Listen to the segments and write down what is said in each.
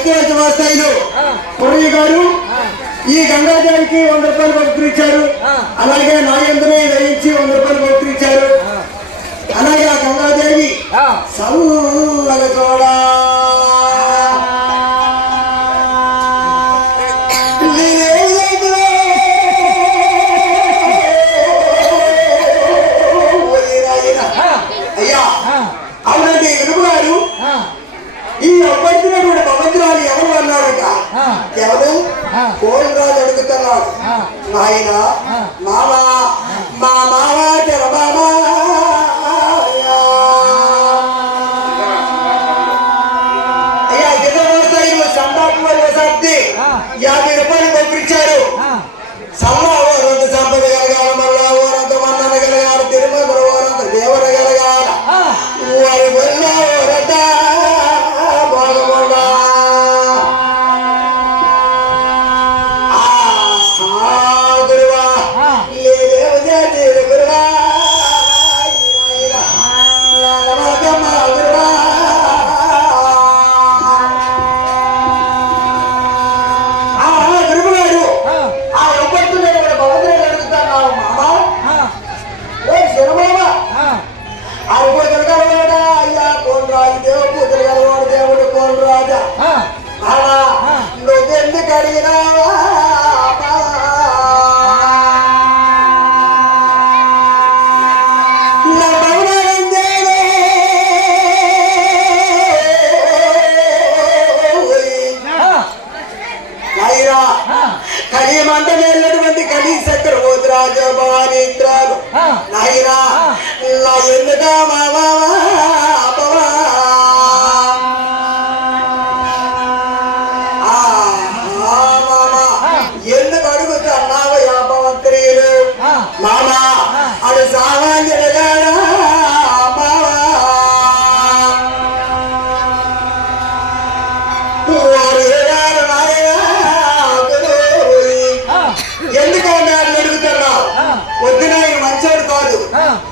అత్యవసర స్థాయిలో పురయ్య గారు ఈ గంగాజానికి వంద రూపాయలు పంపిణీచ్చారు అలాగే నాగేంద్రని వేయించి వంద రూపాయలు పంపిణీచ్చారు అలాగే ఆ గంగాదేవి సౌలగోడా రూపాయలు ఒకసారి యాభై రూపాయలు పంపించారు సమ్మ ಶ್ರೀರಾಮ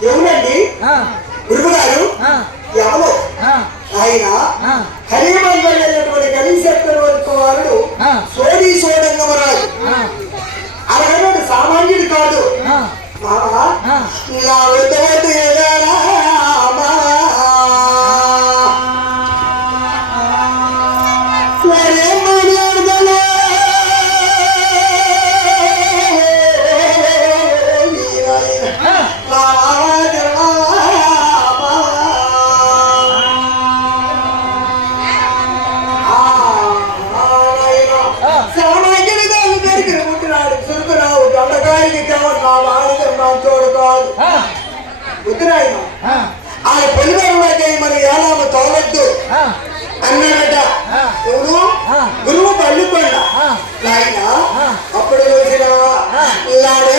ఎవరండి గురువు గారు ఎవరు ఆయన హరిమందరైనటువంటి గణేశ్వరవర్తి వారు సోది సోడంగమరాజు అలాగే సామాన్యుడు కాదు. బాబా నా వద్ద ತೋಮದ್ದು అన్నాడట ఎవరు గురువు పళ్ళుకొండ ఆయన అప్పుడు చూసిన లాడే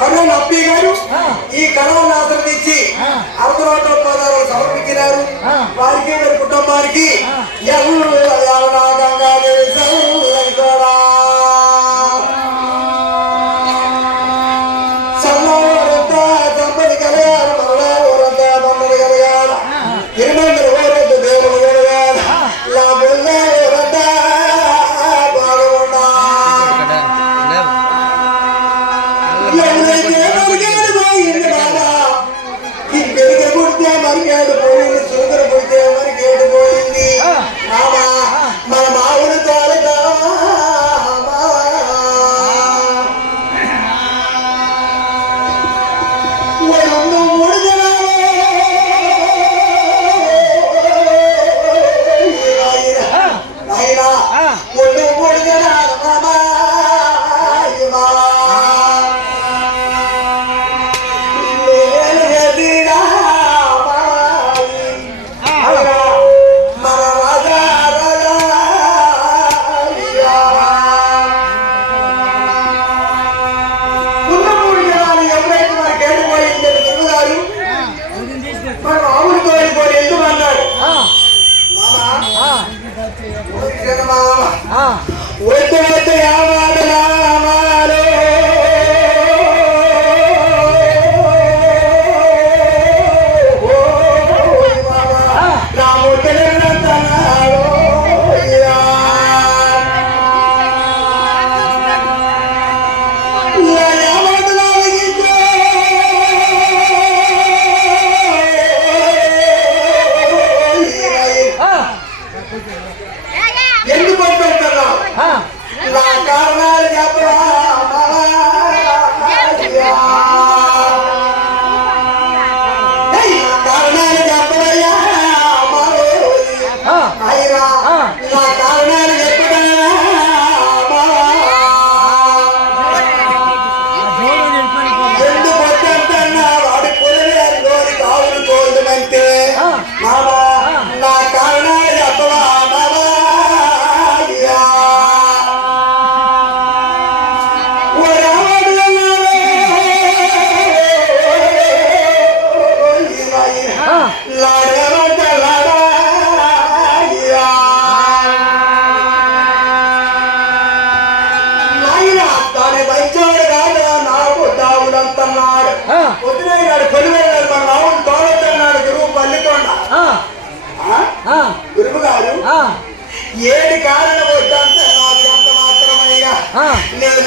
కరువు అప్పి గారు ఈ కరువును ఆశ్రదించి అర్థవాటం సమర్పించినారు. వారికి మరి కుటుంబానికి ఎవరు ఏడు కారణం వచ్చాను మాత్రమయ్యా. నేను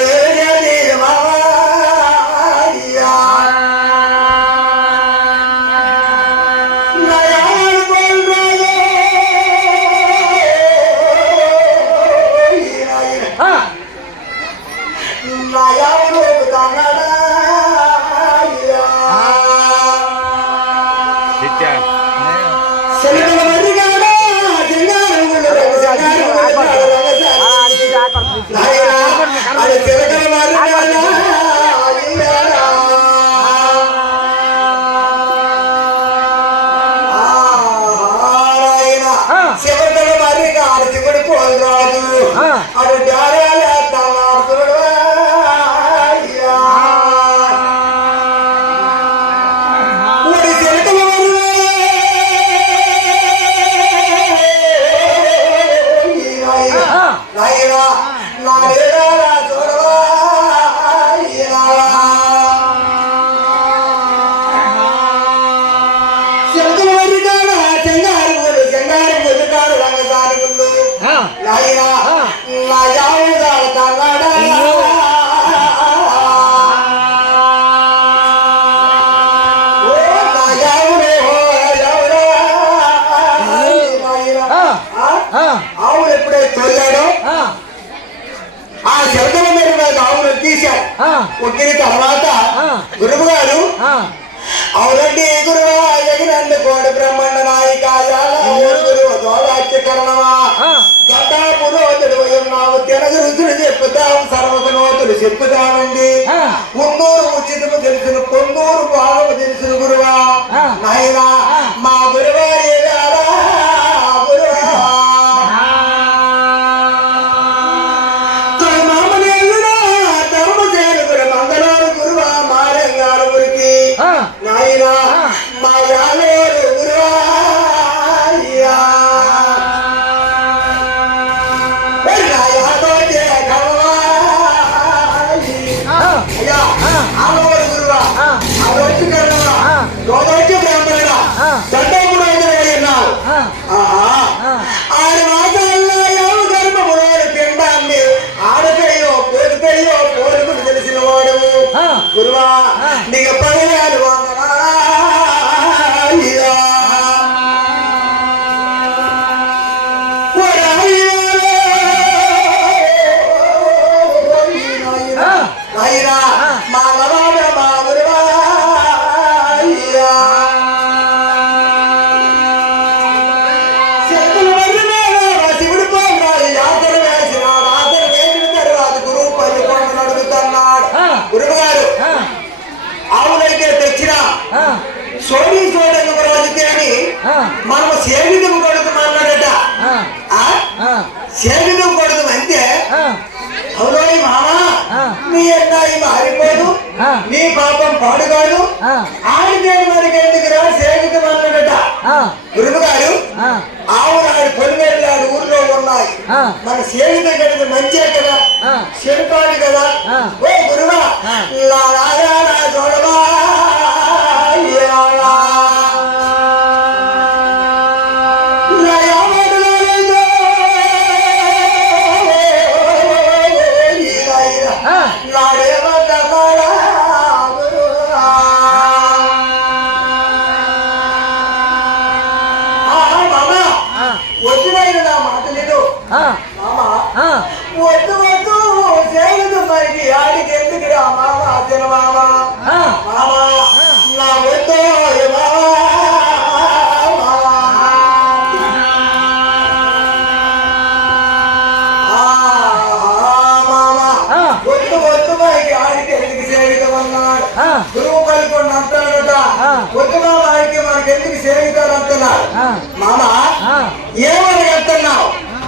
ఆవులు ఎప్పుడైతే తొలిగాడో ఆ. శబ్దం మీద మీద ఆవులు తీశారు కొట్టిన తర్వాత గురువు గారు అవునండి గురువా ఎగిరండి కోడి బ్రహ్మాండ నాయకాయ గురువు దోళాచ్య కరణమా జరుగుతున్న చెప్పుతాం సర్వతనోతులు చెప్పుతామండి ఉన్నూరు ఉచితము తెలిసిన కొన్నూరు భావము తెలిసిన గురువా నాయనా మా గురువారి మా యాలే అయినా మా నవాబుల మా మనము సేవితం కొడుకు మాట్లాడట. సేవితం మామా మీ అన్నాయి మారిపోదు నీ పాపం పాడుగాను ఆడిదేవి మనకి ఎందుకురా సేవితం అన్నాడట. గురువు గారు ఆవులు ఆడి పొలిమేరలాడు ఊర్లో ఉన్నాయి. మన సేవితం కడితే మంచే కదా? శనిపాడు కదా? ఓ గురువా లారా చూడవా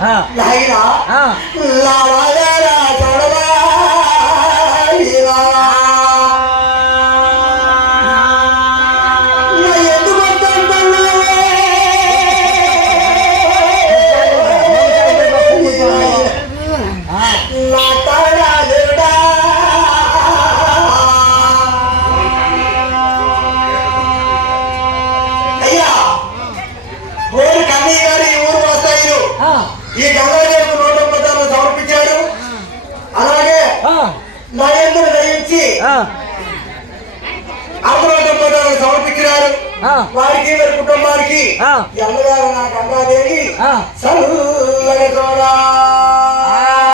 来了。啦啦啦啦。ఈ గంగాదేవికి నూట పదాలు సమర్పించాడు. అలాగే నరేంద్ర జయించి అమరాట పదాలు సమర్పించినారు. వారికి వారి కుటుంబానికి ఎల్లగారు నా గంగాదేవి సరు